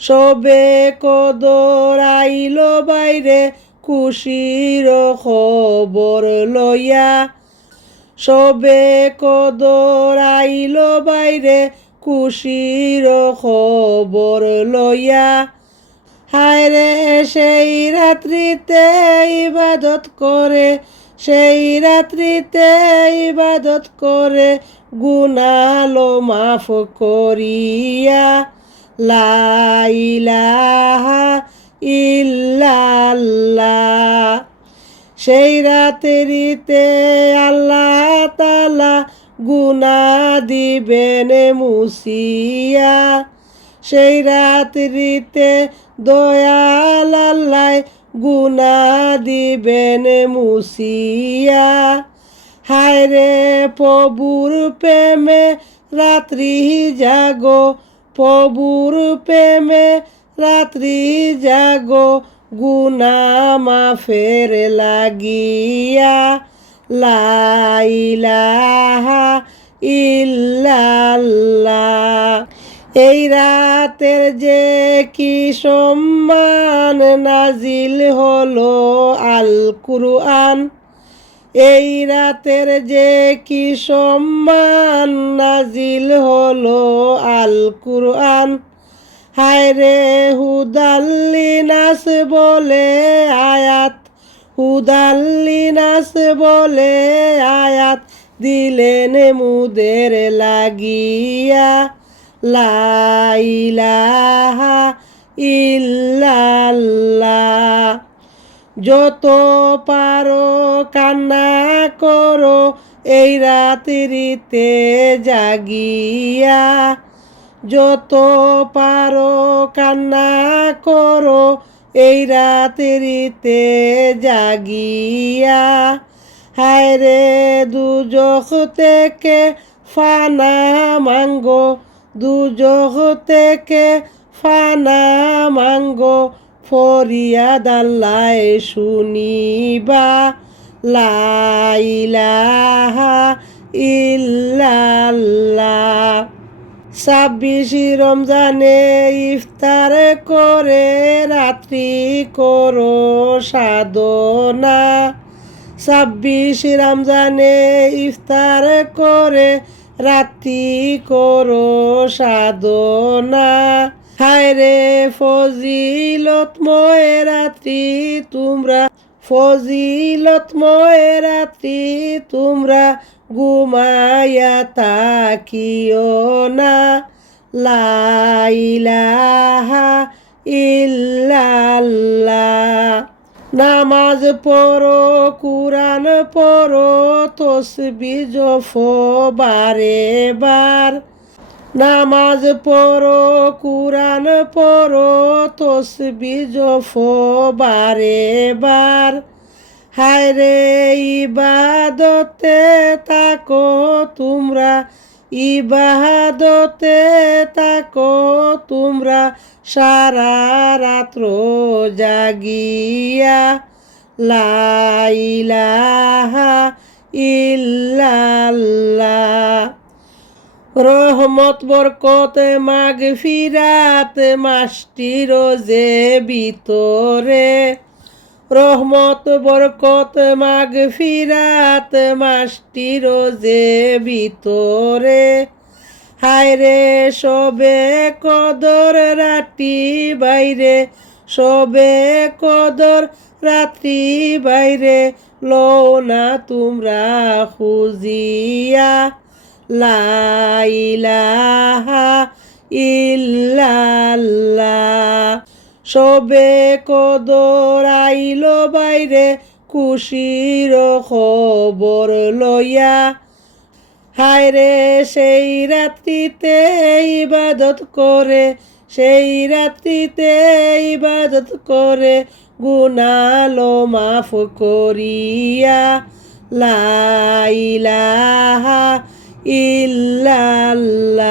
সবে কদর আইল বাইরে খুশির খবর লইয়া, সবে কদর আইল বাইরে খুশির খবর লইয়া। হায়রে সেই রাত্রিতে ইবাদত করে, সেই রাত্রিতে ইবাদত করে গুনাহলো মাফ করিয়া। লা ইলাহা ইল্লাল্লাহ। সেই রাত্রিতে আল্লাহ তাআলা গুনাহ দিবেন মুছিয়া, সেই রাত্রিতে দয়াল আল্লাহ গুনাহ দিবেন মুছিয়া। হায়রে প্রভুর প্রেমে রাত্রি জাগো, প্রভুর প্রেমে রাত্রি জাগো গুনাহ মাফের লাগিয়া। লা ইলাহা ইল্লাল্লাহ। এই রাতের যে কি সম্মান নাজিল হলো আল কুরআন, এই রাতের যে কি সম্মান নাজিল হলো আল কুরআন। হায়রে হুদাল্লিনাস বলে আয়াত, হুদাল্লিনাস বলে আয়াত দিলেন মুদের লাগিয়া। লা ইলাহা ইল্লাল্লাহ। যত পারো কান্না করো এই রাত্রিতে জাগিয়া, যত পারো কান্না করো এই রাত্রিতে জাগিয়া। হায়রে দুজখ থেকে ফানা মাঙ্গো, দুজখ থেকে ফানা মাঙ্গো ফরিয়াদ আল্লাহ শুনিবা। লা ইলাহা ইল্লাল্লাহ। 26 রমজানে ইফতার করে রাত্রি করো সাধনা, 26 রমজানে ইফতার করে রাত্রি করো সাধনা। হায়রে ফজিলতময় রাত্রি তোমরা, ফজিলতময় রাত্রি তোমরা ঘুমাইয়া তাকিও না। লা ইলাহা ইল্লাল্লাহ। নামাজ পড়ো, কুরআন পড়ো, তসবিহ জপো বারে বার। নামাজ পড়ো, কুরআন পড়ো, তসবিহ জপো বারে বার। হায়রে ইবাদতে থাকো তোমরা, ইবাদতে থাকো তোমরা সারা রাত্র জাগিয়া। লা ইলাহা ইল্লাল্লাহ। রহমত বরকত মাগফিরাত মাসটির যে ভিতরে, রহমত বরকত মাগফিরাত মাসটির যে ভিতরে। হায়রে সবে কদর রাত্রি বাইরে, সবে কদর রাত্রি বাইরে লও না তোমরা খুঁজিয়া। লা ইলাহা ইল্লাল্লাহ। সবে কদর আইল বাইরে খুশির খবর লইয়া। হায়রে সেই রাত্রিতে ইবাদত করে, সেই রাত্রিতে ইবাদত করে গুনাহলো মাফ করিয়া। লা ইলাহা ইল্লাল্লাহ।